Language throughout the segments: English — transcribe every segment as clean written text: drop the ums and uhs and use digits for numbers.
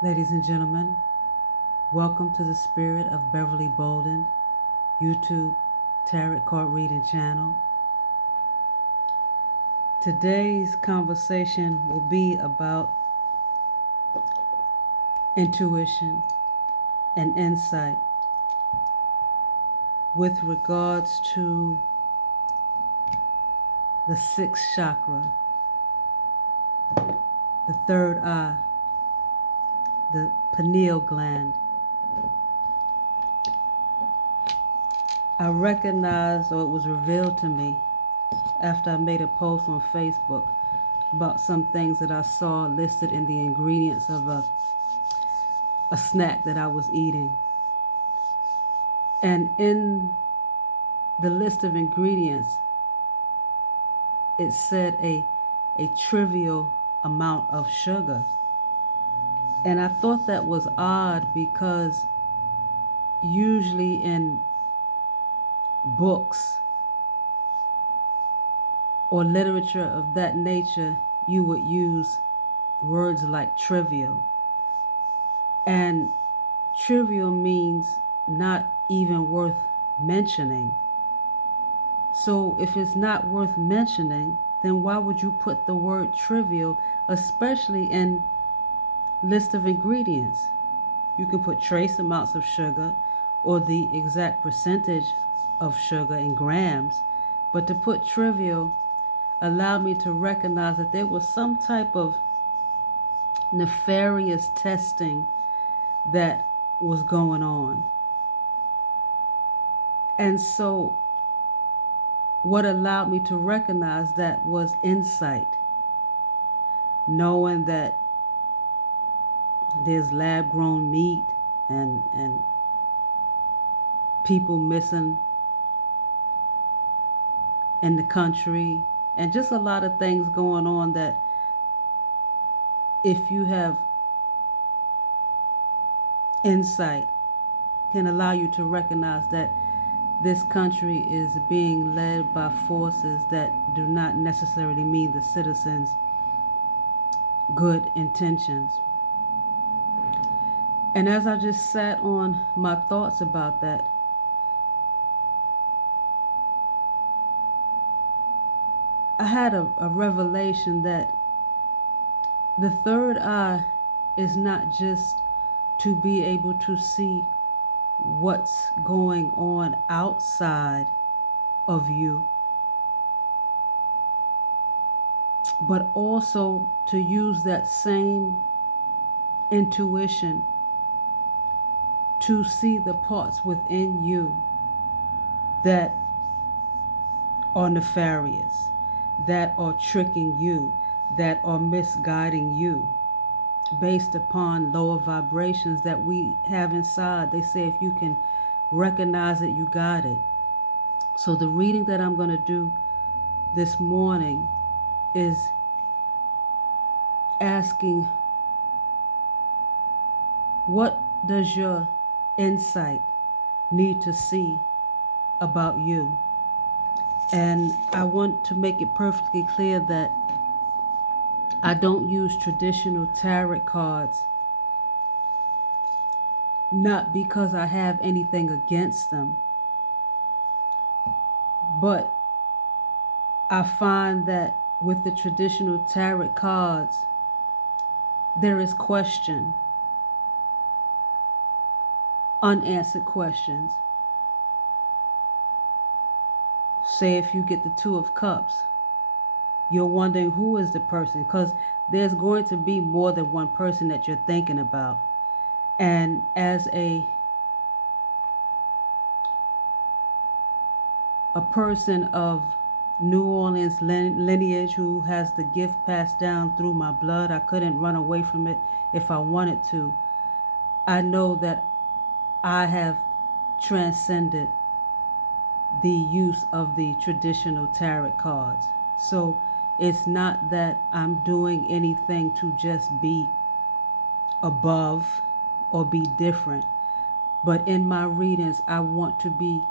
Ladies and gentlemen, welcome to the Spirit of Beverly Bolden YouTube Tarot Card Reading channel. Today's conversation will be about intuition and insight with regards to the sixth chakra, the third eye, the pineal gland. I recognized, or it was revealed to me after I made a post on Facebook about some things that I saw listed in the ingredients of a snack that I was eating. And in the list of ingredients, it said a trivial amount of sugar. And I thought that was odd because usually in books or literature of that nature, you would use words like trivial. And trivial means not even worth mentioning. So if it's not worth mentioning, then why would you put the word trivial, especially in list of ingredients? You can put trace amounts of sugar or the exact percentage of sugar in grams, but to put trivial allowed me to recognize that there was some type of nefarious testing that was going on. And so what allowed me to recognize that was insight, knowing that there's lab-grown meat and people missing in the country, and just a lot of things going on that if you have insight can allow you to recognize that this country is being led by forces that do not necessarily mean the citizens' good intentions. And as I just sat on my thoughts about that, I had a revelation that the third eye is not just to be able to see what's going on outside of you, but also to use that same intuition to see the parts within you that are nefarious, that are tricking you, that are misguiding you based upon lower vibrations that we have inside. They say if you can recognize it, you got it. So the reading that I'm going to do this morning is asking, what does your insight need to see about you? And I want to make it perfectly clear that I don't use traditional tarot cards, not because I have anything against them, but I find that with the traditional tarot cards, there is question, unanswered questions. Say if you get the Two of Cups, you're wondering who is the person, because there's going to be more than one person that you're thinking about. And as a person of New Orleans lineage who has the gift passed down through my blood, I couldn't run away from it if I wanted to. I know that I have transcended the use of the traditional tarot cards. So it's not that I'm doing anything to just be above or be different, but in my readings, I want to be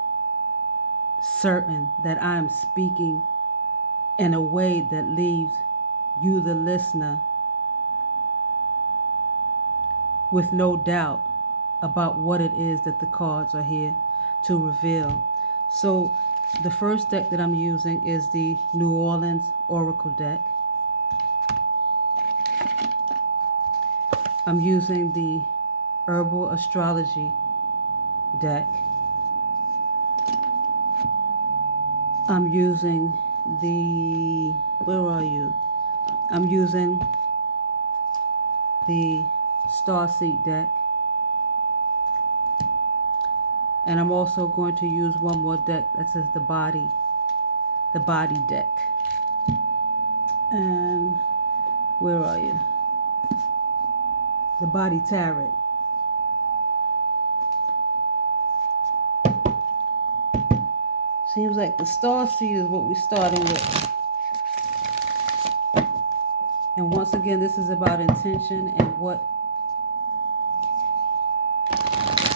certain that I'm speaking in a way that leaves you, the listener, with no doubt about what it is that the cards are here to reveal. So the first deck that I'm using is the New Orleans Oracle deck. I'm using the Herbal Astrology deck. I'm using the, where are you? I'm using the Starseed deck. And I'm also going to use one more deck that says the body deck. And where are you? The body tarot. Seems like the Starseed is what we're starting with. And once again, this is about intention and what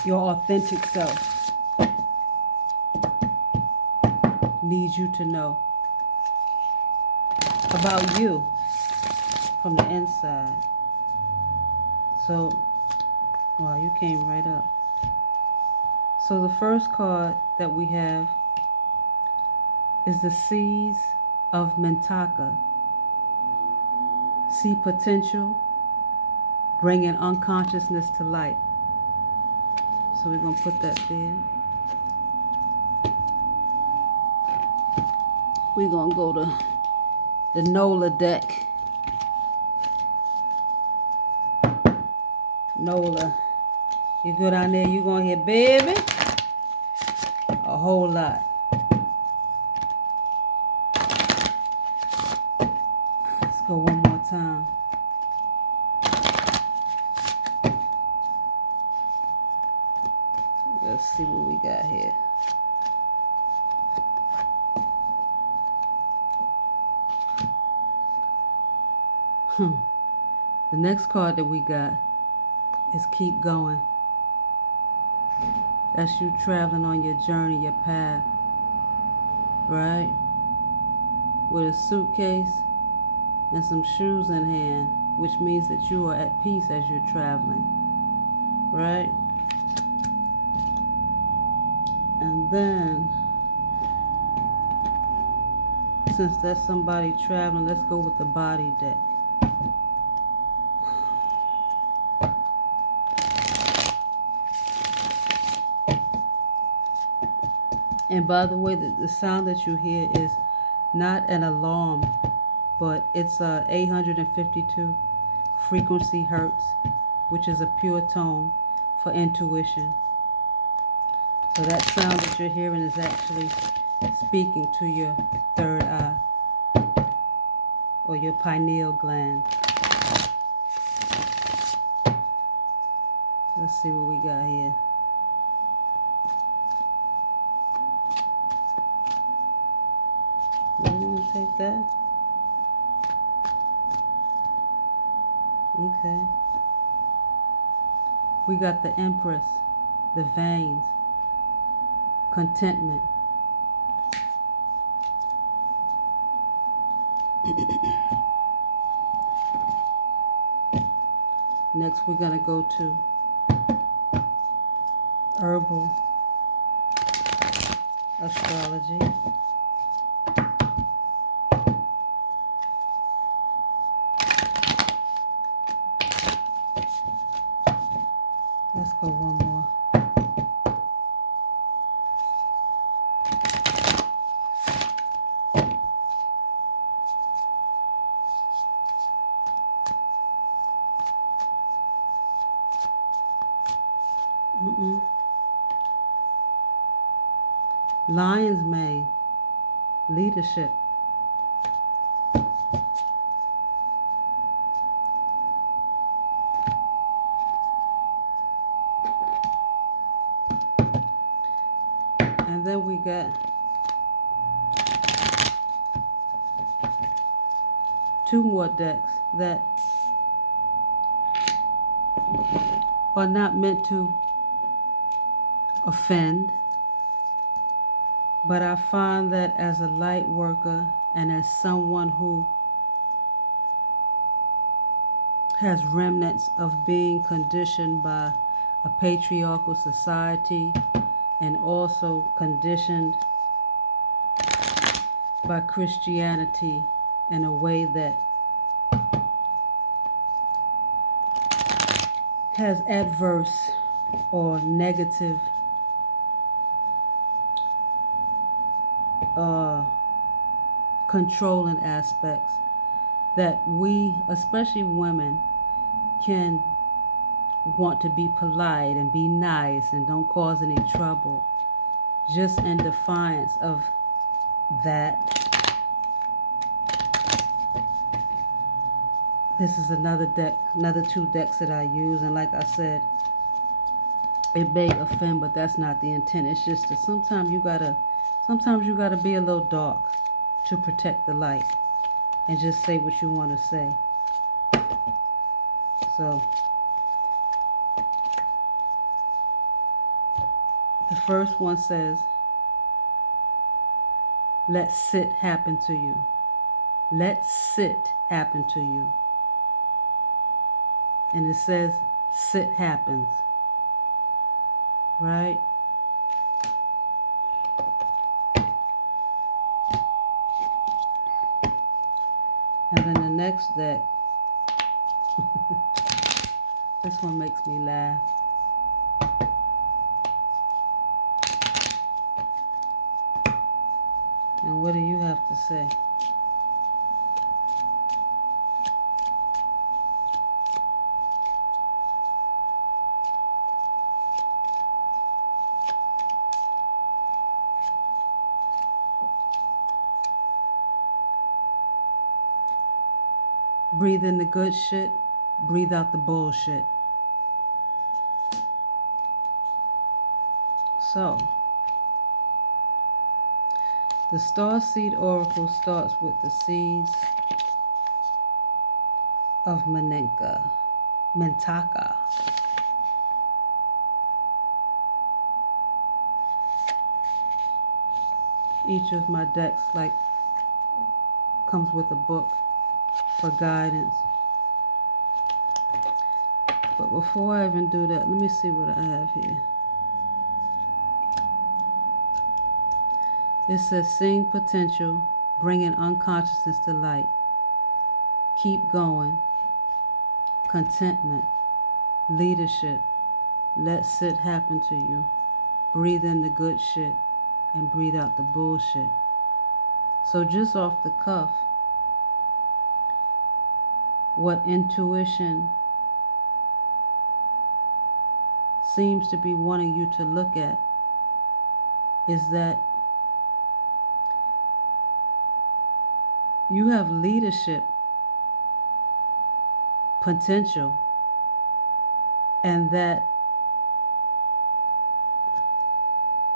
your authentic self needs you to know about you from the inside. So, wow, you came right up. So the first card that we have is the Seeds of Mentaka. See potential, bringing unconsciousness to light. So we're going to put that there. We're going to go to the NOLA deck. NOLA. You go down there, you're going to hear, baby, a whole lot. Let's go one more time. Let's see what we got here. The next card that we got is Keep Going. That's you traveling on your journey, your path, right? With a suitcase and some shoes in hand, which means that you are at peace as you're traveling, right? And then, since that's somebody traveling, let's go with the body deck. And by the way, the sound that you hear is not an alarm, but it's 852 frequency hertz, which is a pure tone for intuition. So that sound that you're hearing is actually speaking to your third eye or your pineal gland. Let's see what we got here. You want to take that? Okay. We got the Empress, the veins, contentment. Next, we're going to go to Herbal Astrology. Let's go one more. Lion's mane, leadership. And then we got two more decks that are not meant to offend, but I find that as a light worker and as someone who has remnants of being conditioned by a patriarchal society and also conditioned by Christianity in a way that has adverse or negative controlling aspects that we, especially women, can want to be polite and be nice and don't cause any trouble, just in defiance of that. This is another deck, another 2 decks that I use, and like I said, it may offend, but that's not the intent. It's just that sometimes you gotta be a little dark to protect the light and just say what you want to say. So the first one says, let sit happen to you. Let sit happen to you. And it says, sit happens. Right? And then the next deck, this one makes me laugh. And what do you have to say? Breathe in the good shit, breathe out the bullshit. So, the Starseed Oracle starts with the seeds of Mentaka. Each of my decks comes with a book for guidance. But before I even do that, let me see what I have here. It says, seeing potential, bringing unconsciousness to light. Keep going. Contentment. Leadership. Let sit happen to you. Breathe in the good shit and breathe out the bullshit. So just off the cuff, what intuition seems to be wanting you to look at is that you have leadership potential, and that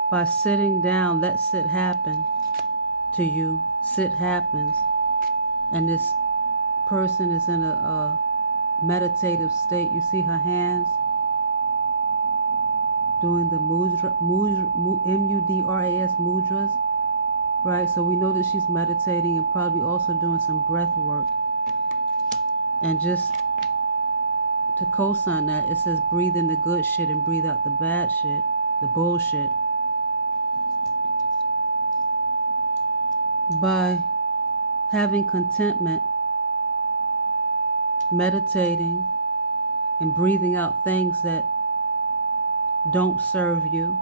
by sitting down, let sit happen to you, sit happens, and this person is in a meditative state. You see her hands doing the M-U-D-R-A-S mudras, right? So we know that she's meditating and probably also doing some breath work. And just to co-sign that, it says breathe in the good shit and breathe out the bad shit, the bullshit. By having contentment, meditating, and breathing out things that don't serve you,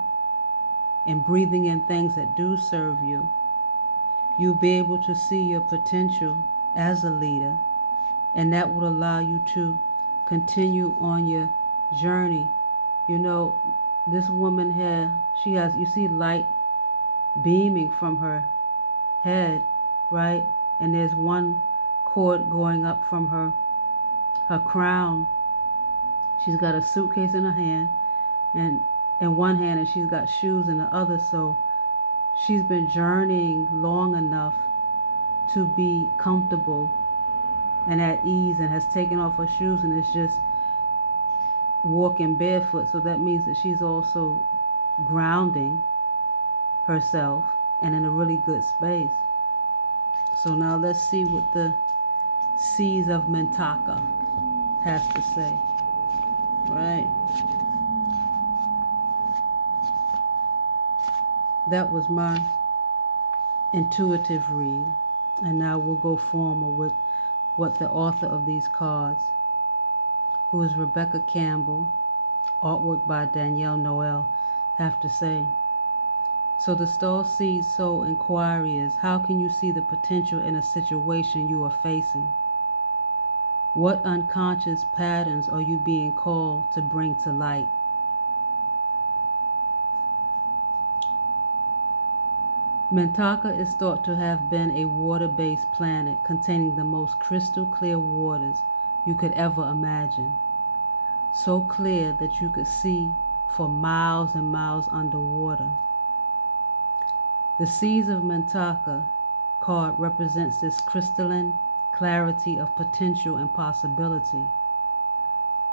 and breathing in things that do serve you, you'll be able to see your potential as a leader, and that will allow you to continue on your journey. You know, this woman here, you see light beaming from her head, right? And there's one cord going up from her crown. She's got a suitcase in her hand, and in one hand, and she's got shoes in the other. So she's been journeying long enough to be comfortable and at ease, and has taken off her shoes and is just walking barefoot. So that means that she's also grounding herself and in a really good space. So now let's see what the seeds of Mentaka has to say, right? That was my intuitive read. And now we'll go formal with what the author of these cards, who is Rebecca Campbell, artwork by Danielle Noel, have to say. So the star seed soul inquiry is, how can you see the potential in a situation you are facing? What unconscious patterns are you being called to bring to light? Mintaka is thought to have been a water-based planet containing the most crystal clear waters you could ever imagine. So clear that you could see for miles and miles underwater. The Seas of Mintaka card represents this crystalline clarity of potential and possibility.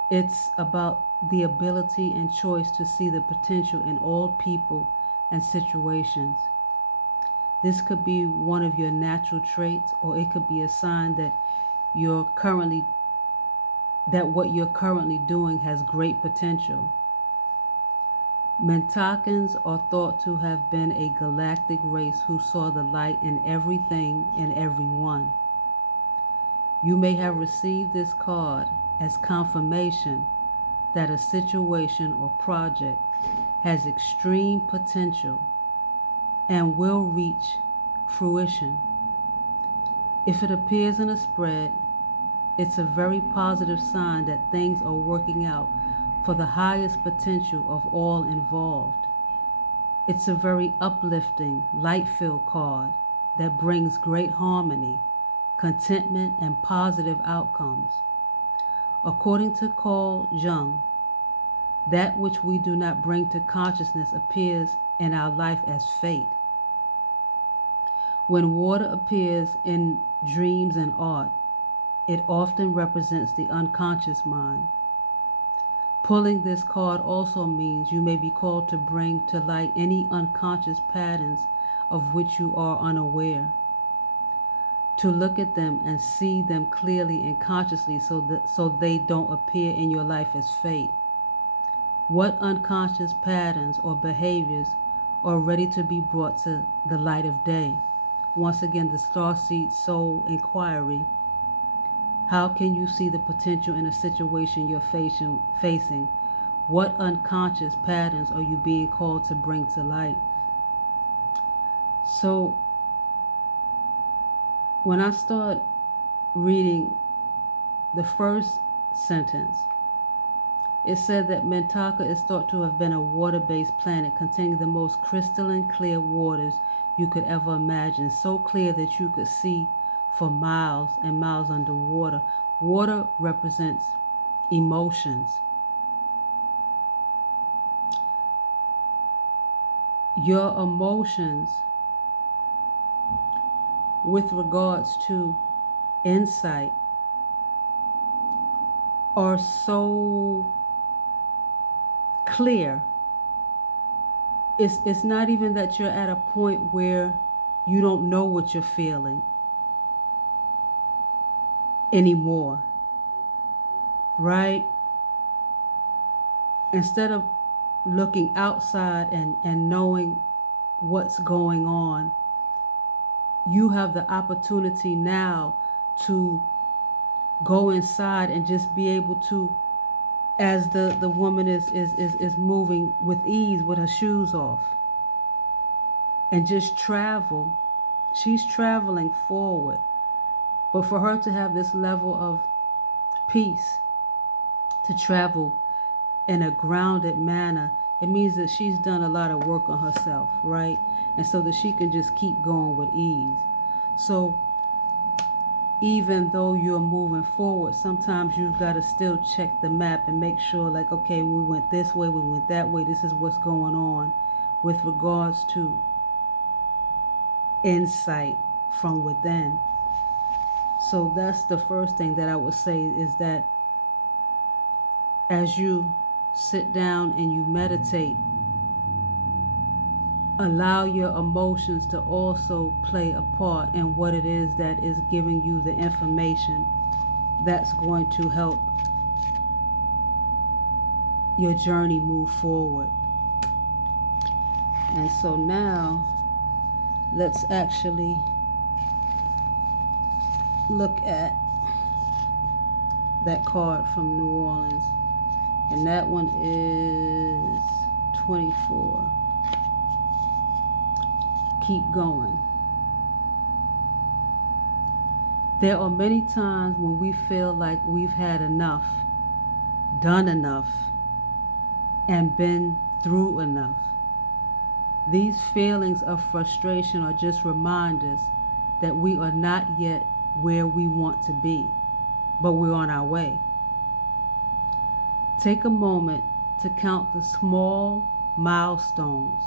It's about the ability and choice to see the potential in all people and situations. This could be one of your natural traits, or it could be a sign that what you're currently doing has great potential. Mintakans are thought to have been a galactic race who saw the light in everything and everyone. You may have received this card as confirmation that a situation or project has extreme potential and will reach fruition. If it appears in a spread, it's a very positive sign that things are working out for the highest potential of all involved. It's a very uplifting, light-filled card that brings great harmony, contentment, and positive outcomes. According to Carl Jung, that which we do not bring to consciousness appears in our life as fate. When water appears in dreams and art, it often represents the unconscious mind. Pulling this card also means you may be called to bring to light any unconscious patterns of which you are unaware. To look at them and see them clearly and consciously so they don't appear in your life as fate. What unconscious patterns or behaviors are ready to be brought to the light of day? Once again, the Starseed Soul Inquiry. How can you see the potential in a situation you're facing? What unconscious patterns are you being called to bring to light? So, when I start reading the first sentence, it said that Mintaka is thought to have been a water-based planet containing the most crystalline clear waters you could ever imagine, so clear that you could see for miles and miles underwater. Water represents emotions. Your emotions with regards to insight are so clear. It's not even that you're at a point where you don't know what you're feeling anymore, right? Instead of looking outside and knowing what's going on, you have the opportunity now to go inside and just be able to, as the woman is moving with ease with her shoes off, and just travel. She's traveling forward. But for her to have this level of peace, to travel in a grounded manner, it means that she's done a lot of work on herself, right? And so that she can just keep going with ease. So even though you're moving forward, sometimes you've got to still check the map and make sure, like, okay, we went this way, we went that way, this is what's going on with regards to insight from within. So that's the first thing that I would say, is that as you sit down and you meditate, allow your emotions to also play a part in what it is that is giving you the information that's going to help your journey move forward. And so now let's actually look at that card from New Orleans. And that one is 24. Keep going. There are many times when we feel like we've had enough, done enough, and been through enough. These feelings of frustration are just reminders that we are not yet where we want to be, but we're on our way. Take a moment to count the small milestones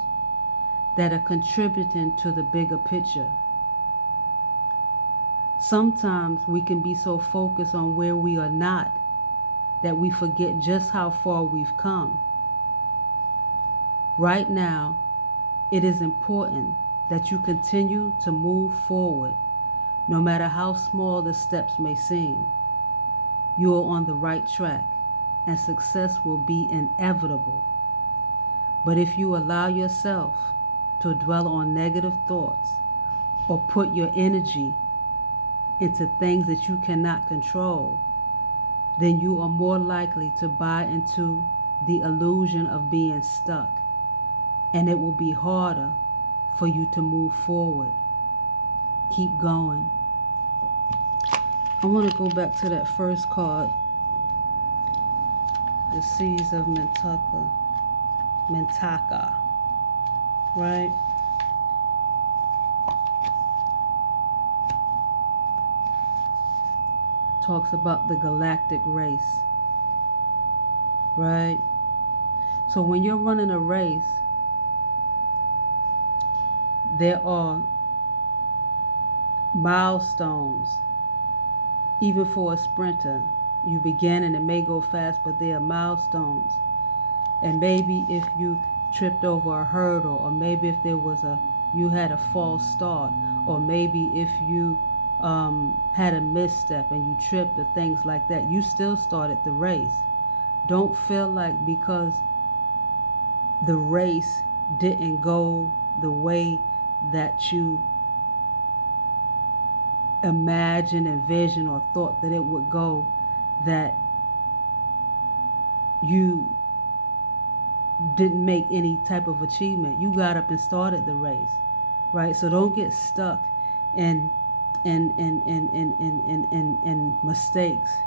that are contributing to the bigger picture. Sometimes we can be so focused on where we are not that we forget just how far we've come. Right now, it is important that you continue to move forward, no matter how small the steps may seem. You are on the right track, and success will be inevitable. But if you allow yourself to dwell on negative thoughts or put your energy into things that you cannot control, then you are more likely to buy into the illusion of being stuck, and it will be harder for you to move forward. Keep going. I want to go back to that first card, the Seas of Mentaka, right? Talks about the galactic race, right? So when you're running a race, there are milestones. Even for a sprinter, you begin and it may go fast, but there are milestones. And maybe if you tripped over a hurdle, or maybe if you had a false start, or maybe if you had a misstep and you tripped or things like that, you still started the race. Don't feel like because the race didn't go the way that you imagined, envisioned, or thought that it would go, that you didn't make any type of achievement. You got up and started the race, right? So don't get stuck in mistakes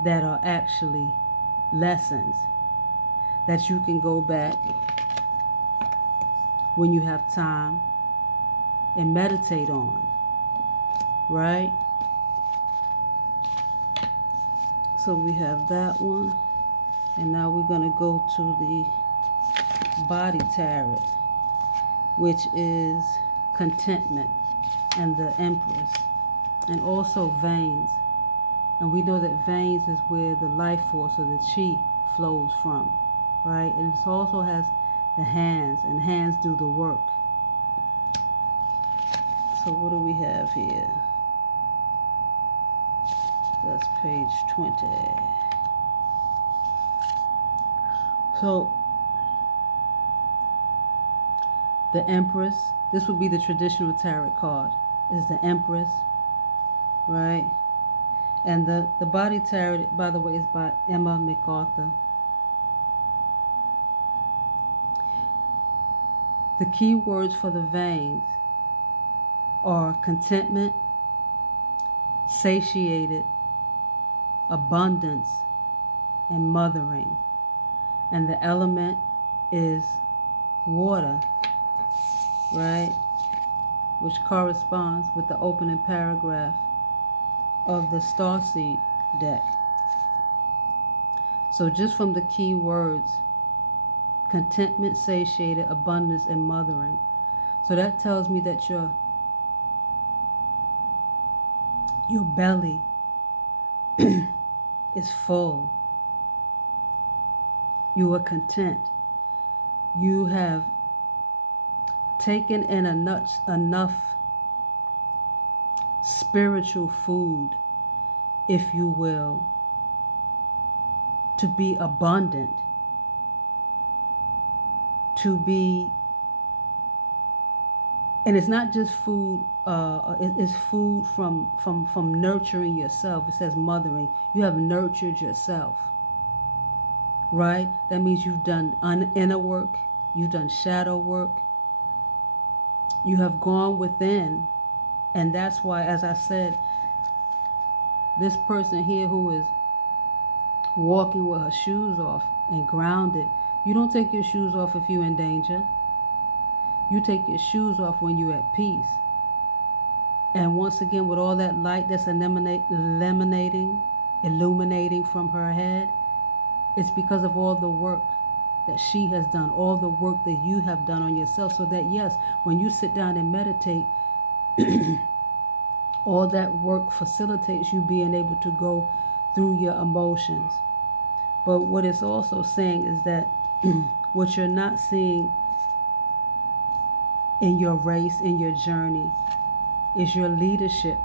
that are actually lessons that you can go back when you have time and meditate on, right? So we have that one, and now we're going to go to the body tarot, which is contentment, and the Empress, and also veins. And we know that veins is where the life force or the chi flows from, right? And it also has the hands, and hands do the work. So what do we have here? That's page 20. So the Empress, this would be the traditional tarot card, is the Empress, right? And the body tarot, by the way, is by Emma MacArthur. The key words for the veins are contentment, satiated, abundance, and mothering. And the element is water, right? Which corresponds with the opening paragraph of the Starseed deck. So just from the key words, contentment, satiated, abundance, and mothering. So that tells me that your belly is full. You are content. You have taken in enough spiritual food, if you will, to be abundant. to be, and it's not just food, it's food from nurturing yourself. It says mothering. You have nurtured yourself, right? That means you've done inner work, you've done shadow work, you have gone within. And that's why, as I said, this person here who is walking with her shoes off and grounded, you don't take your shoes off if you're in danger. You take your shoes off when you're at peace. And once again, with all that light that's illuminating from her head, it's because of all the work that she has done, all the work that you have done on yourself. So that, yes, when you sit down and meditate, all that work facilitates you being able to go through your emotions. But what it's also saying is that what you're not seeing in your race, in your journey, is your leadership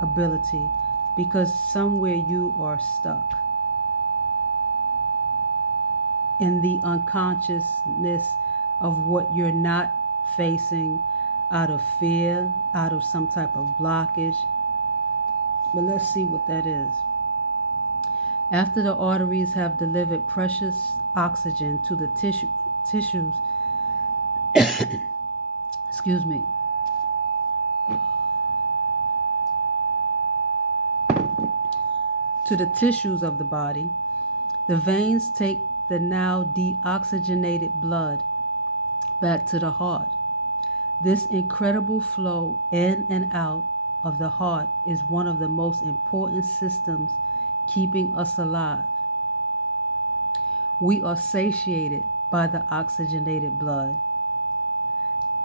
ability, because somewhere you are stuck in the unconsciousness of what you're not facing out of fear, out of some type of blockage. But let's see what that is. After the arteries have delivered precious oxygen to the tissues, excuse me, to the tissues of the body, the veins take the now deoxygenated blood back to the heart. This incredible flow in and out of the heart is one of the most important systems keeping us alive. We are satiated by the oxygenated blood,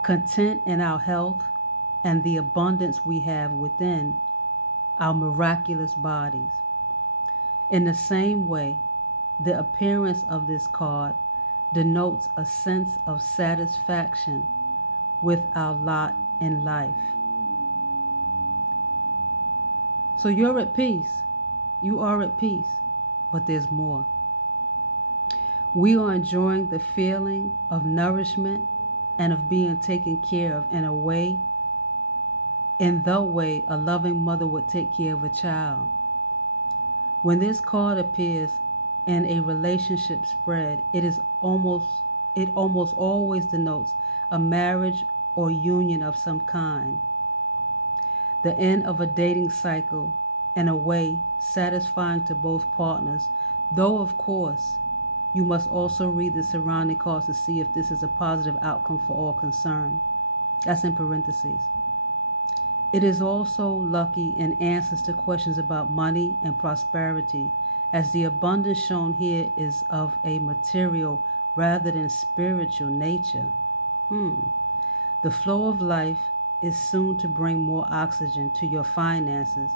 content in our health and the abundance we have within our miraculous bodies. In the same way, the appearance of this card denotes a sense of satisfaction with our lot in life. So you're at peace. You are at peace, but there's more. We are enjoying the feeling of nourishment and of being taken care of in the way a loving mother would take care of a child. When this card appears in a relationship spread, it almost always denotes a marriage or union of some kind, the end of a dating cycle, in a way satisfying to both partners, though of course you must also read the surrounding cards to see if this is a positive outcome for all concerned. That's in parentheses. It is also lucky in answers to questions about money and prosperity, as the abundance shown here is of a material rather than spiritual nature. The flow of life is soon to bring more oxygen to your finances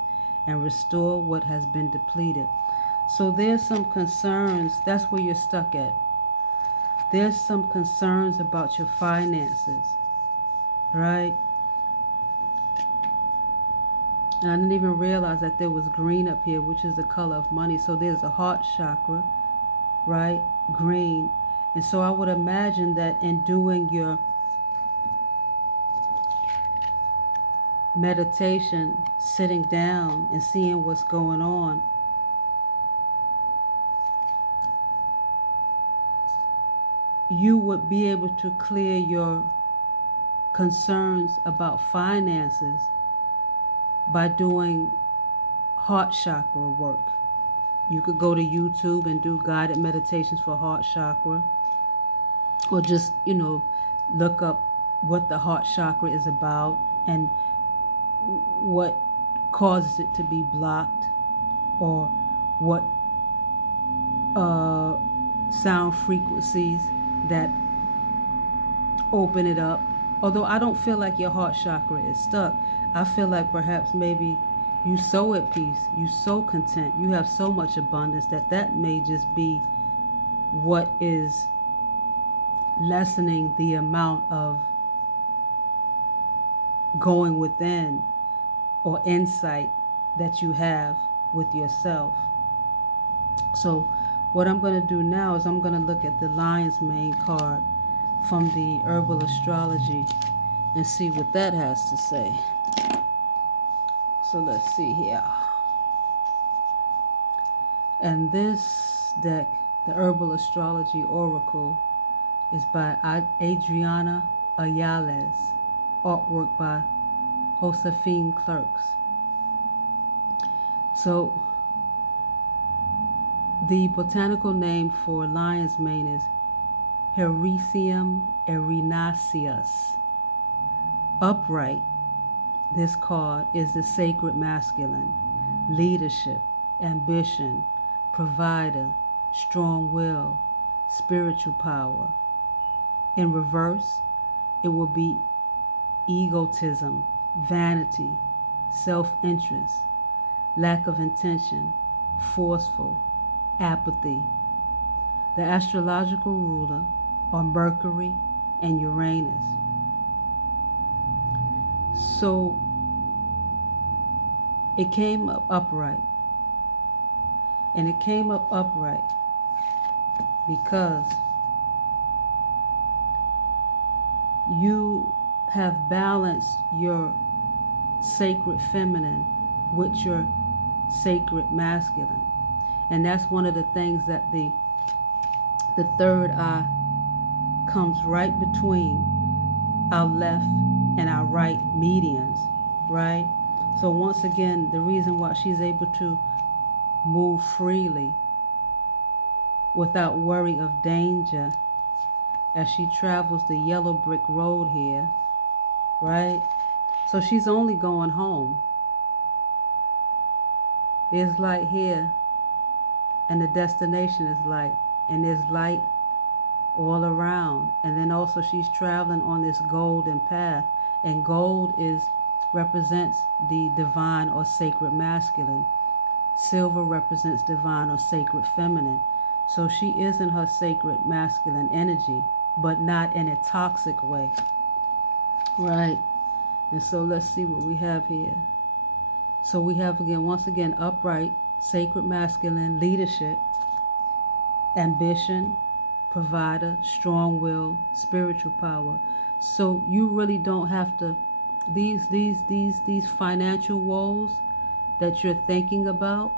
and restore what has been depleted. So there's some concerns. That's where you're stuck at. There's some concerns about your finances, right? And I didn't even realize that there was green up here, which is the color of money. So there's a heart chakra, right? Green. And so I would imagine that in doing your meditation, sitting down and seeing what's going on, you would be able to clear your concerns about finances by doing heart chakra work. You could go to YouTube and do guided meditations for heart chakra, or just, look up what the heart chakra is about and what causes it to be blocked, or what sound frequencies that open it up. Although I don't feel like your heart chakra is stuck. I feel like perhaps maybe you so at peace, you so content, you have so much abundance that may just be what is lessening the amount of going within or insight that you have with yourself. So what I'm going to do now is I'm going to look at the lion's mane card. from the herbal astrology and see what that has to say. So let's see here. And this deck, the Herbal Astrology Oracle, is by Adriana Ayales, artwork by Josephine Clerks. So the botanical name for lion's mane is Hericium erinaceus. Upright, this card is the sacred masculine, leadership, ambition, provider, strong will, spiritual power. In reverse, it will be egotism, vanity, self-interest, lack of intention, forceful, apathy. The astrological ruler are Mercury and Uranus. So it came up upright. And it came up upright because you have balanced your sacred feminine with your sacred masculine. And that's one of the things that the third eye comes right between our left and our right medians, right? So once again, the reason why she's able to move freely without worry of danger as she travels the yellow brick road here, right? So she's only going home. There's light here, and the destination is light, and there's light all around. And then also she's traveling on this golden path, and gold represents the divine or sacred masculine. Silver represents divine or sacred feminine. So she is in her sacred masculine energy, but not in a toxic way, right? And so let's see what we have here. So we have, again, once again, upright, sacred masculine, leadership, ambition, provider, strong will, spiritual power. So you really don't have to, these financial woes that you're thinking about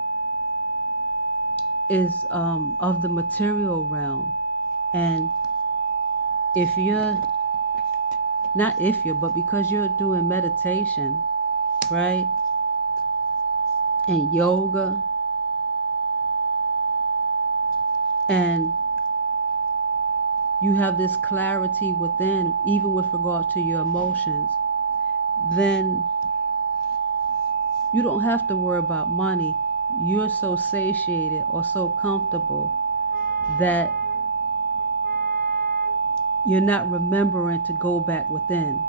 is of the material realm. And but because you're doing meditation, right, and yoga, and you have this clarity within, even with regard to your emotions, then you don't have to worry about money. You're so satiated or so comfortable that you're not remembering to go back within.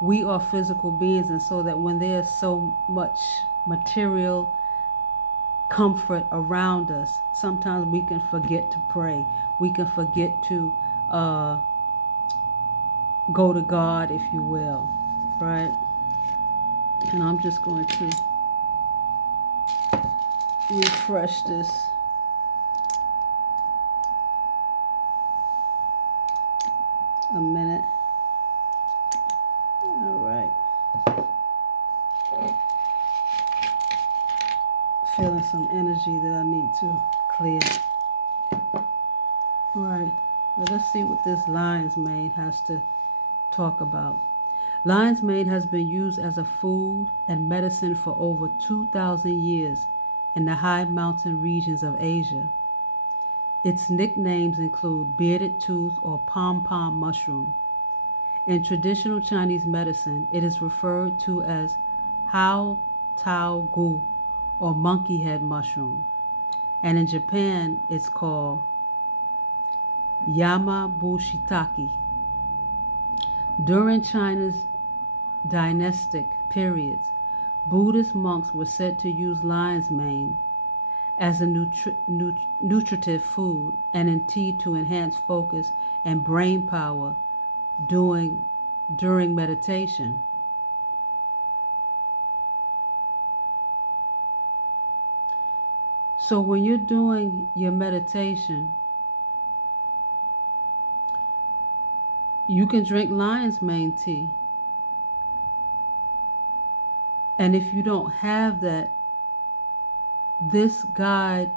We are physical beings, and so that when there's so much material comfort around us, sometimes we can forget to pray. We can forget to go to God, if you will, right? And I'm just going to refresh this. A minute. All right. Feeling some energy that I need to clear. All right. Well, let's see what this lion's mane has to talk about. Lion's mane has been used as a food and medicine for over 2,000 years in the high mountain regions of Asia. Its nicknames include bearded tooth or pom-pom mushroom. In traditional Chinese medicine, it is referred to as Hao Tao Gu or monkey head mushroom. And in Japan, it's called Yamabushitake. During China's dynastic periods, Buddhist monks were said to use lion's mane as a nutritive food and in tea to enhance focus and brain power during meditation. So when you're doing your meditation, You can drink lion's mane tea. And if you don't have that, this guide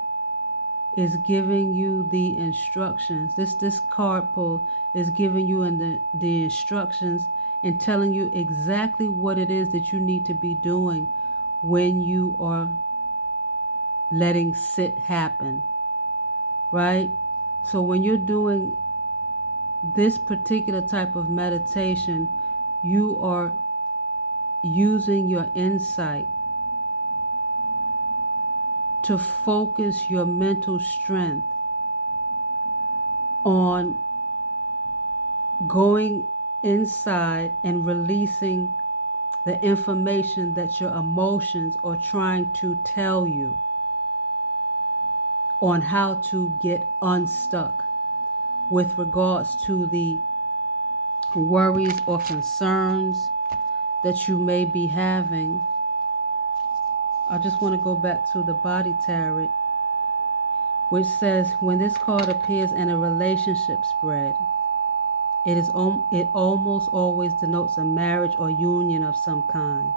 is giving you the instructions. This card pull is giving you the instructions and telling you exactly what it is that you need to be doing when you are letting sit happen, right? So when you're doing this particular type of meditation, you are using your insight to focus your mental strength on going inside and releasing the information that your emotions are trying to tell you on how to get unstuck with regards to the worries or concerns that you may be having. I just want to go back to the body tarot, which says when this card appears in a relationship spread, it almost always denotes a marriage or union of some kind.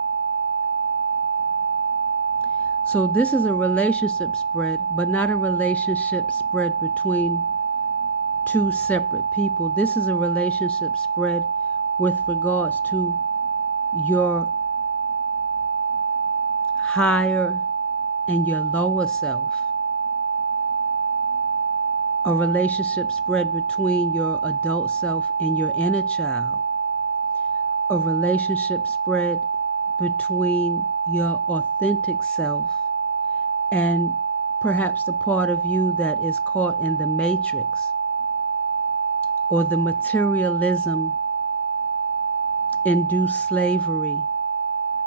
So this is a relationship spread, but not a relationship spread between two separate people. This is a relationship spread with regards to your higher and your lower self. A relationship spread between your adult self and your inner child. A relationship spread between your authentic self and perhaps the part of you that is caught in the matrix or the materialism induced slavery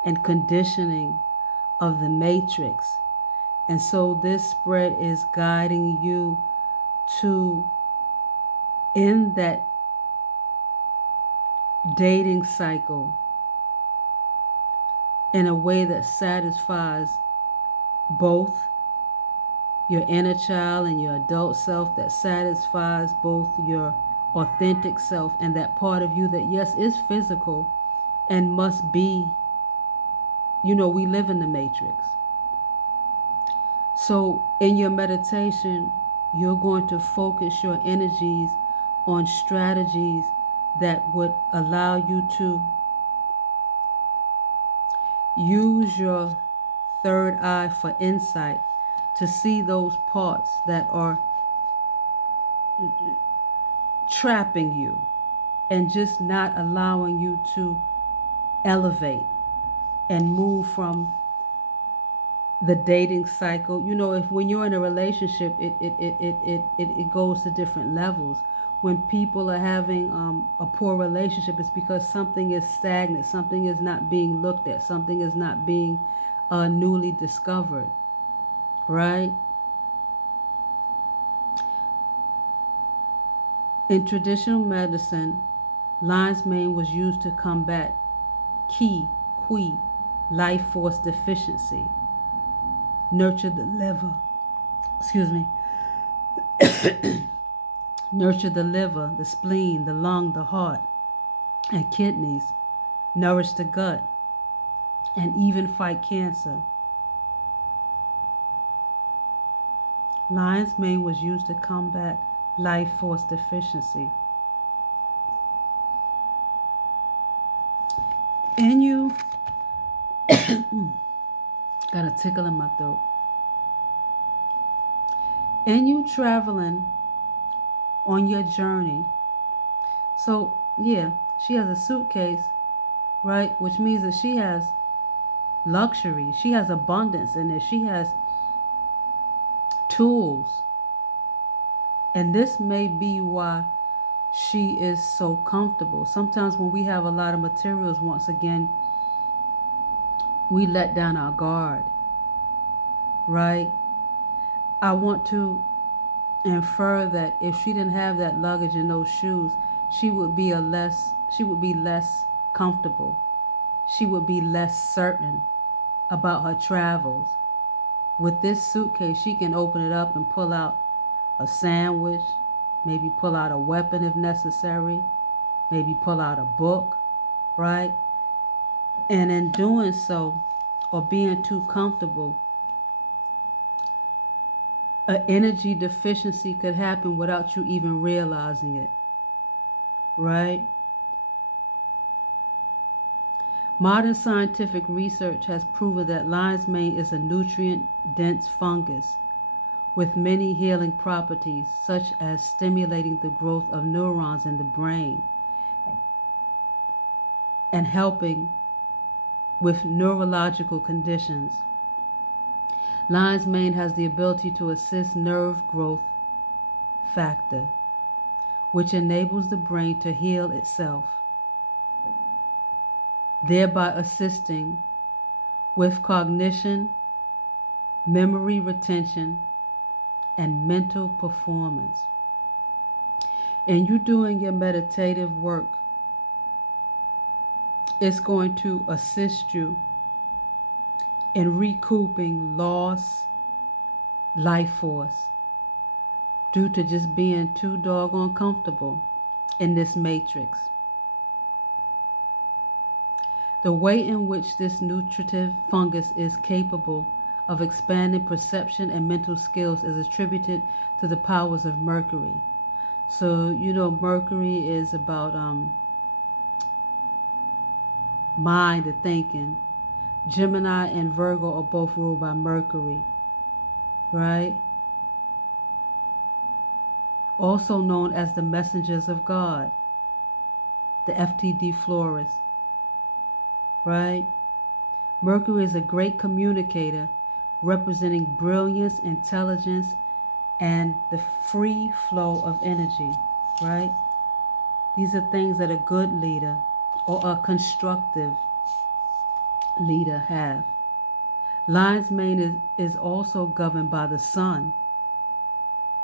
and conditioning of the matrix. And so this spread is guiding you to end that dating cycle in a way that satisfies both your inner child and your adult self, that satisfies both your authentic self and that part of you that, yes, is physical and must be, we live in the matrix. So in your meditation, you're going to focus your energies on strategies that would allow you to use your third eye for insight to see those parts that are trapping you and just not allowing you to elevate and move from the dating cycle. If when you're in a relationship, it goes to different levels. When people are having a poor relationship, it's because something is stagnant, something is not being looked at, something is not being newly discovered, right? In traditional medicine, lion's mane was used to combat qi, life force deficiency, nurture the liver, nurture the liver, the spleen, the lung, the heart, and kidneys, nourish the gut, and even fight cancer. Lion's mane was used to combat life force deficiency. And you got a tickle in my throat. And you traveling on your journey. So yeah, she has a suitcase, right? Which means that she has luxury. She has abundance in it. She has tools. And this may be why she is so comfortable. Sometimes when we have a lot of materials, once again, we let down our guard, right? I want to infer that if she didn't have that luggage and those shoes, she would be less comfortable. She would be less certain about her travels. With this suitcase, she can open it up and pull out a sandwich, maybe pull out a weapon if necessary, maybe pull out a book, right? And in doing so, or being too comfortable, an energy deficiency could happen without you even realizing it, right? Modern scientific research has proven that lion's mane is a nutrient-dense fungus with many healing properties, such as stimulating the growth of neurons in the brain and helping with neurological conditions. Lion's mane has the ability to assist nerve growth factor, which enables the brain to heal itself, thereby assisting with cognition, memory retention, and mental performance. And you doing your meditative work, it's going to assist you in recouping lost life force due to just being too doggone comfortable in this matrix. The way in which this nutritive fungus is capable of expanding perception and mental skills is attributed to the powers of Mercury. So, Mercury is about mind and thinking. Gemini and Virgo are both ruled by Mercury, right? Also known as the messengers of God, the FTD florist, right? Mercury is a great communicator, representing brilliance, intelligence, and the free flow of energy, right? These are things that a good leader or a constructive leader have. Lion's mane is also governed by the sun,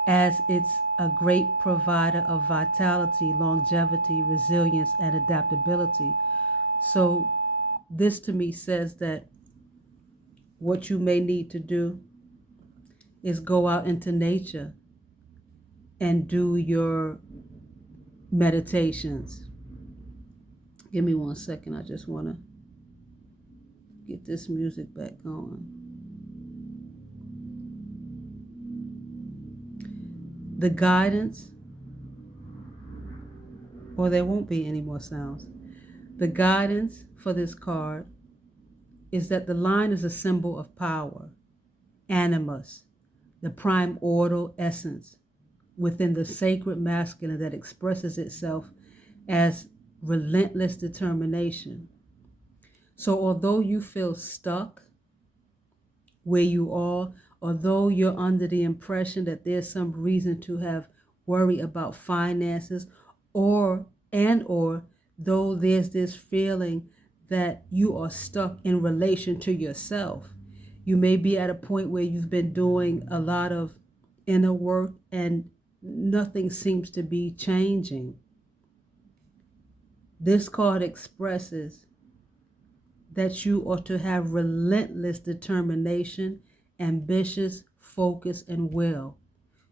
as it's a great provider of vitality, longevity, resilience, and adaptability. So this to me says that what you may need to do is go out into nature and do your meditations. Give me 1 second. I just want to get this music back going. The guidance, or there won't be any more sounds. The guidance for this card is that the lion is a symbol of power, animus, the primordial essence within the sacred masculine that expresses itself as relentless determination. So although you feel stuck where you are, although you're under the impression that there's some reason to have worry about finances, or though there's this feeling that you are stuck in relation to yourself, you may be at a point where you've been doing a lot of inner work and nothing seems to be changing. This card expresses that you ought to have relentless determination, ambitious focus, and will.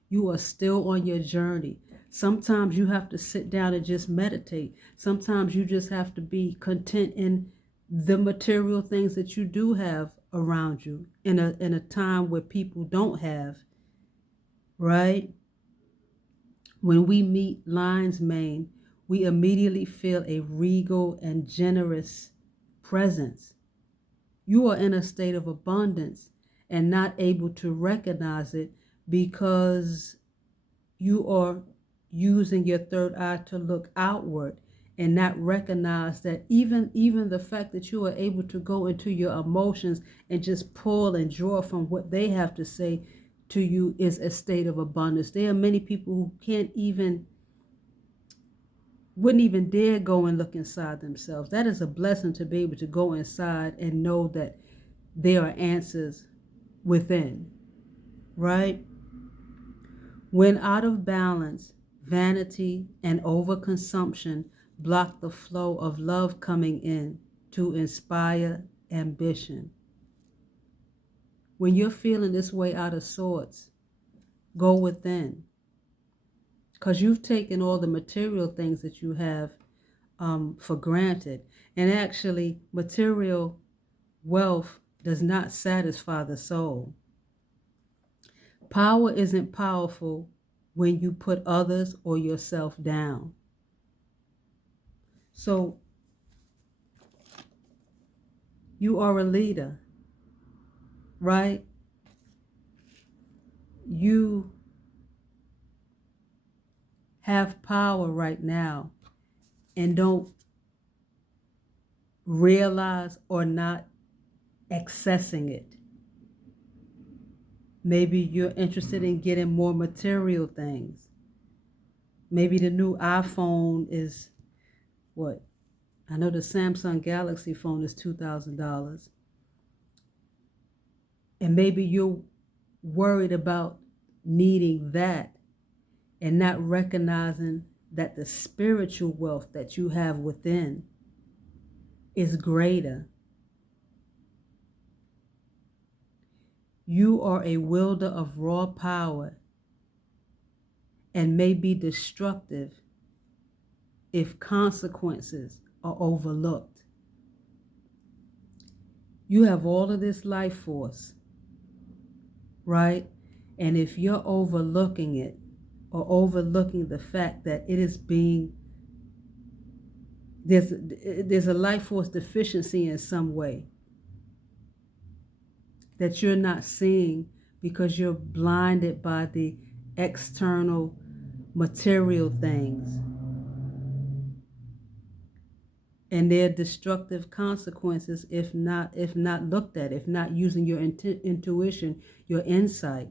You are still on your journey. Sometimes you have to sit down and just meditate. Sometimes you just have to be content in the material things that you do have around you in a time where people don't have, right? When we meet lion's mane, we immediately feel a regal and generous presence. You are in a state of abundance and not able to recognize it because you are using your third eye to look outward and not recognize that even the fact that you are able to go into your emotions and just pull and draw from what they have to say to you is a state of abundance. There are many people who wouldn't even dare go and look inside themselves. That is a blessing, to be able to go inside and know that there are answers within, right? When out of balance, vanity and overconsumption block the flow of love coming in to inspire ambition. When you're feeling this way out of sorts, go within. Because you've taken all the material things that you have for granted. And actually, material wealth does not satisfy the soul. Power isn't powerful when you put others or yourself down. So you are a leader, right? You have power right now and don't realize or not accessing it. Maybe you're interested in getting more material things. Maybe the new iPhone is what? I know the Samsung Galaxy phone is $2,000. And maybe you're worried about needing that and not recognizing that the spiritual wealth that you have within is greater. You are a wielder of raw power and may be destructive if consequences are overlooked. You have all of this life force, right? And if you're overlooking it or overlooking the fact that it is being, there's a life force deficiency in some way that you're not seeing because you're blinded by the external material things and their destructive consequences if not looked at, if not using your intuition, your insight,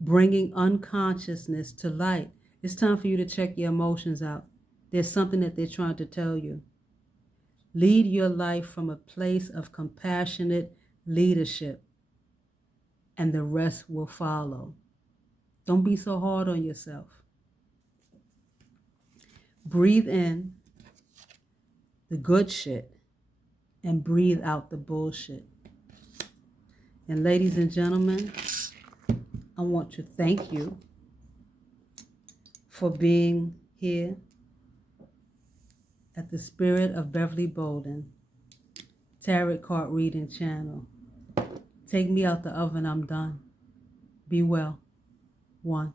bringing unconsciousness to light. It's time for you to check your emotions out. There's something that they're trying to tell you. Lead your life from a place of compassionate leadership, and the rest will follow. Don't be so hard on yourself. Breathe in the good shit and breathe out the bullshit. And ladies and gentlemen, I want to thank you for being here at the Spirit of Beverly Bolden Tarot Card Reading Channel. Take me out the oven, I'm done. Be well. 1.